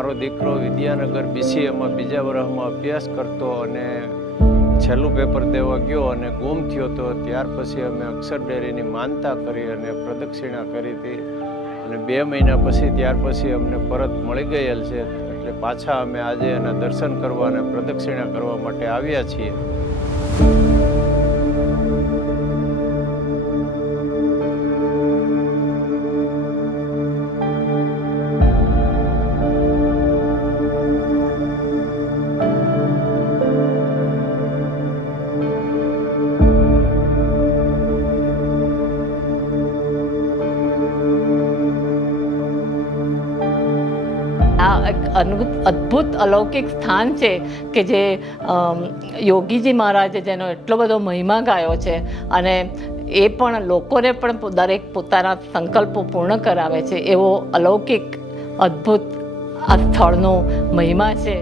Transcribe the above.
મારો દીકરો વિદ્યાનગર BCAમાં બીજા વર્ષમાં અભ્યાસ કરતો અને છેલ્લું પેપર દેવા ગયો અને ગુમ થયો હતો. ત્યાર પછી અમે અક્ષર ડેરીની માનતા કરી અને પ્રદક્ષિણા કરી હતી અને 2 મહિના પછી ત્યાર પછી અમને પરત મળી ગયેલ છે. એટલે પાછા અમે આજે એના દર્શન કરવા અને પ્રદક્ષિણા કરવા માટે આવ્યા છીએ. આ એક અદ્ભુત અલૌકિક સ્થાન છે કે જે યોગીજી મહારાજે જેનો એટલો બધો મહિમા ગાયો છે અને એ પણ લોકોને પણ દરેક પોતાના સંકલ્પો પૂર્ણ કરાવે છે એવો અલૌકિક અદ્ભુત આ સ્થળનો મહિમા છે.